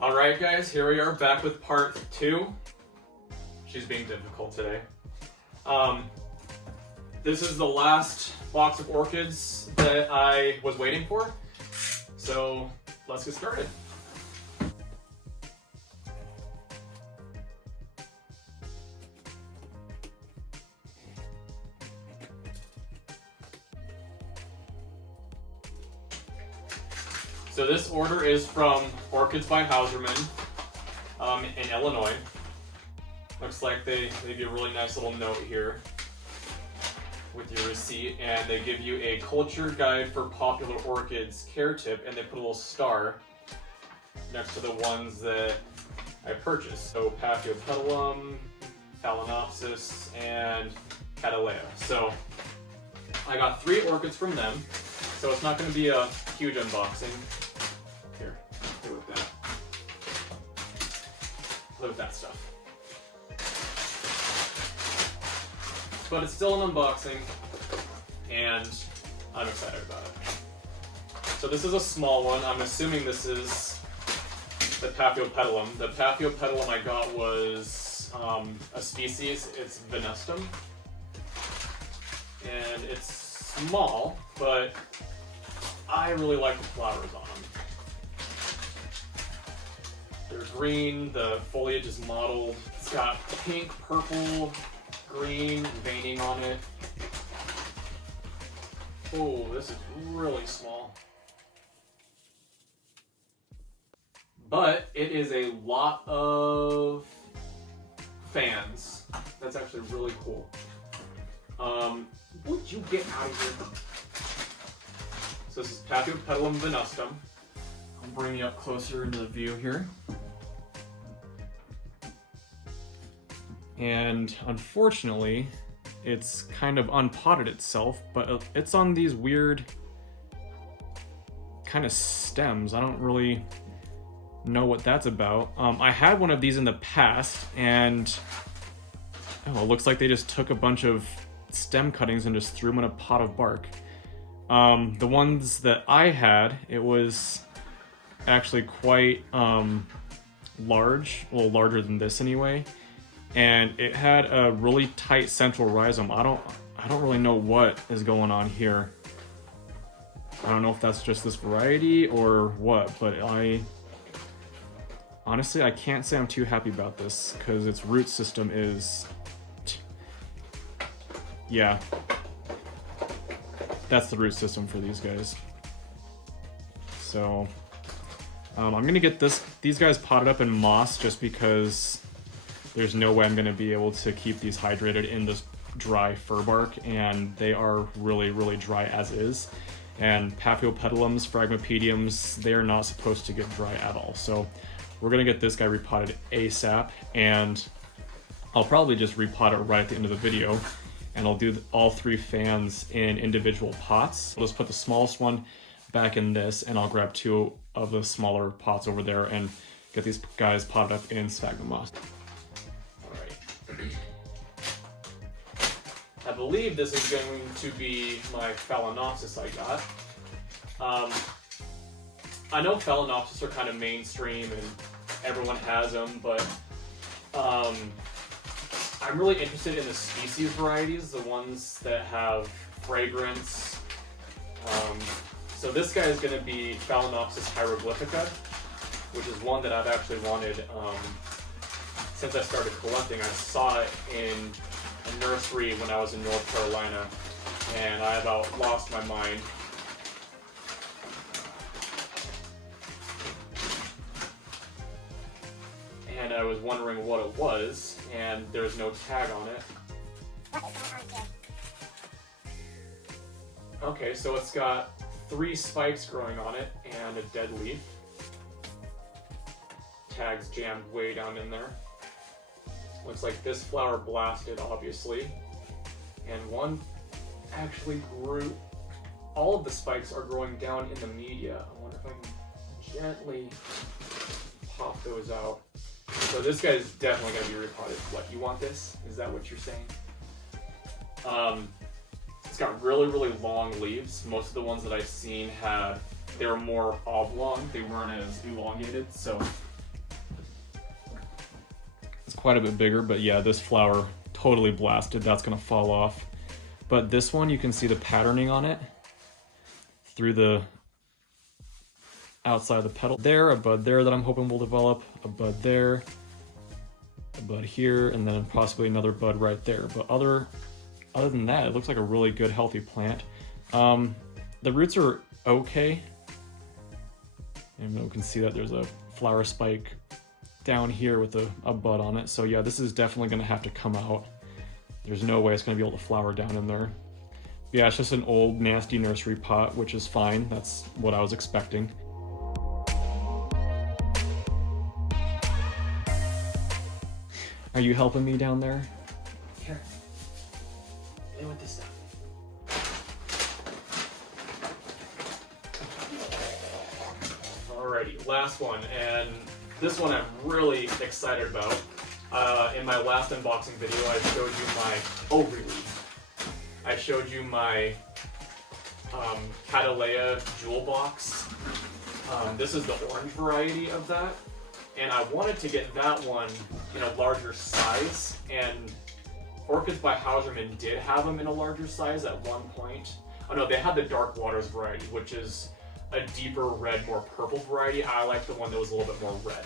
Alright guys, here we are back with part 2. She's being difficult today. This is the last box of orchids that I was waiting for. So let's get started. So this order is from Orchids by Hauserman in Illinois. Looks like they give you a really nice little note here with your receipt, and they give you a culture guide for popular orchids care tip, and they put a little star next to the ones that I purchased. So Paphiopedilum, Phalaenopsis, and Cattleya. So I got 3 orchids from them, so it's not going to be a huge unboxing. Here, play with that. Play with that stuff. But it's still an unboxing, and I'm excited about it. So this is a small one. I'm assuming this is the Paphiopedilum. The Paphiopedilum I got was a species. It's venustum, and it's small, but I really like the flowers on them. They're green, the foliage is mottled. It's got pink, purple, green veining on it. Oh, this is really small. But it is a lot of fans. That's actually really cool. Would you get out of here? So this is Paphiopedilum venustum. I'll bring you up closer into the view here. And unfortunately, it's kind of unpotted itself, but it's on these weird kind of stems. I don't really know what that's about. I had one of these in the past, and it looks like they just took a bunch of stem cuttings and just threw them in a pot of bark. The ones that I had, it was actually quite large, a little larger than this anyway. And it had a really tight central rhizome. I don't really know what is going on here. I don't know if that's just this variety or what, but honestly, I can't say I'm too happy about this because its root system is, yeah, that's the root system for these guys. So I'm gonna get these guys potted up in moss just because there's no way I'm going to be able to keep these hydrated in this dry fir bark, and they are really, really dry as is. And Paphiopedilums, Phalaenopsis, they are not supposed to get dry at all. So we're going to get this guy repotted ASAP, and I'll probably just repot it right at the end of the video, and I'll do all 3 fans in individual pots. I'll just put the smallest one back in this, and I'll grab 2 of the smaller pots over there and get these guys potted up in sphagnum moss. I believe this is going to be my Phalaenopsis I got. I know Phalaenopsis are kind of mainstream and everyone has them, but I'm really interested in the species varieties, the ones that have fragrance. So this guy is going to be Phalaenopsis hieroglyphica, which is one that I've actually wanted since I started collecting. I saw it in a nursery when I was in North Carolina, and I about lost my mind. And I was wondering what it was, and there's no tag on it. Okay, so it's got 3 spikes growing on it and a dead leaf. Tag's jammed way down in there. Looks like this flower blasted, obviously, and one actually grew. All of the spikes are growing down in the media. I wonder if I can gently pop those out. So this guy is definitely going to be repotted. What, you want this? Is that what you're saying? It's got really, really long leaves. Most of the ones that I've seen they were more oblong. They weren't as elongated. So It's quite a bit bigger, but yeah, this flower totally blasted. That's gonna fall off. But this one, you can see the patterning on it through the outside of the petal. There, a bud there that I'm hoping will develop, a bud there, a bud here, and then possibly another bud right there. But other than that, it looks like a really good, healthy plant. The roots are okay. And we can see that there's a flower spike down here with a bud on it. So yeah, this is definitely gonna have to come out. There's no way it's gonna be able to flower down in there. Yeah, it's just an old nasty nursery pot, which is fine. That's what I was expecting. Are you helping me down there? Here. In with this stuff. Alrighty, last one, and this one I'm really excited about. In my last unboxing video, I showed you my, oh really? I showed you my Cattleya jewel box. This is the orange variety of that, and I wanted to get that one in a larger size, and Orchids by Hauserman did have them in a larger size at one point. Oh no, they had the Dark Waters variety, which is a deeper red, more purple variety. I like the one that was a little bit more red.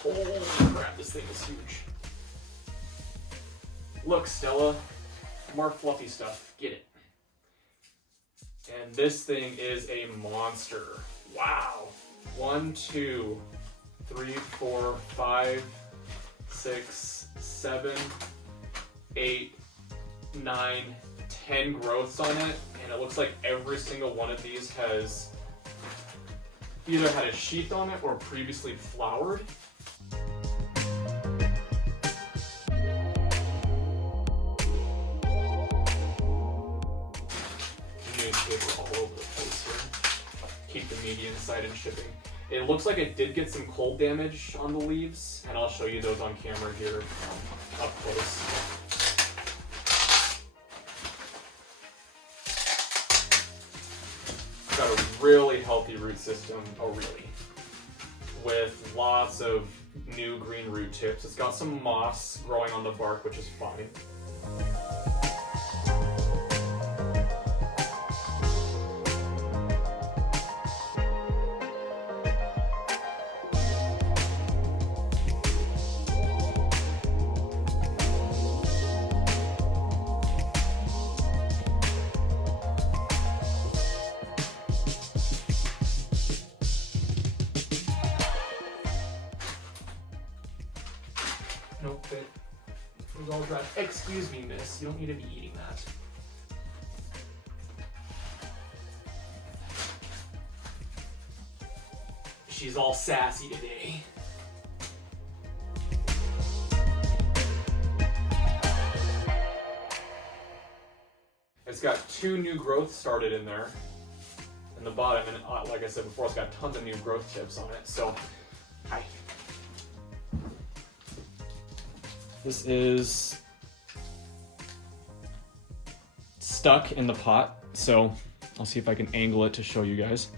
Holy crap, this thing is huge. Look, Stella, more fluffy stuff. Get it. And this thing is a monster. Wow. 1, 2, 3, 4, 5, 6, 7, 8, 9, 10 growths on it. And it looks like every single one of these has either had a sheath on it or previously flowered. Newspaper all over the place here. Keep the media inside and shipping. It looks like it did get some cold damage on the leaves, and I'll show you those on camera here up close. Got a really healthy root system, oh really, with lots of new green root tips. It's got some moss growing on the bark, which is fine. Nope, it was all dry. Excuse me, miss. You don't need to be eating that. She's all sassy today. It's got 2 new growths started in there. In the bottom, and like I said before, it's got tons of new growth tips on it. So, hi. This is stuck in the pot, so I'll see if I can angle it to show you guys.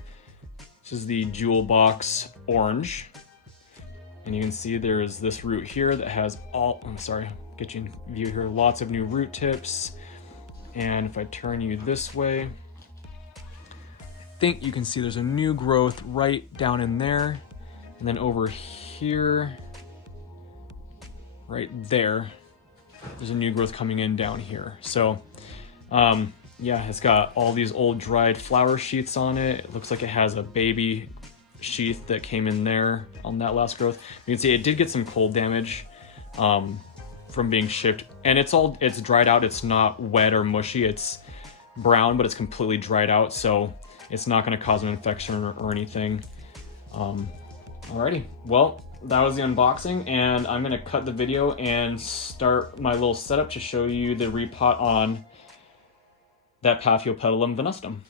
This is the Jewel Box Orange, and you can see there's this root here that has get you in view here, lots of new root tips. And if I turn you this way, I think you can see there's a new growth right down in there, and then over here, right there, there's a new growth coming in down here. So yeah, it's got all these old dried flower sheaths on it. It looks like it has a baby sheath that came in there on that last growth. You can see it did get some cold damage from being shipped, and it's dried out. It's not wet or mushy. It's brown, but it's completely dried out, so it's not going to cause an infection or anything. Alrighty, well, that was the unboxing, and I'm going to cut the video and start my little setup to show you the repot on that Paphiopedilum venustum.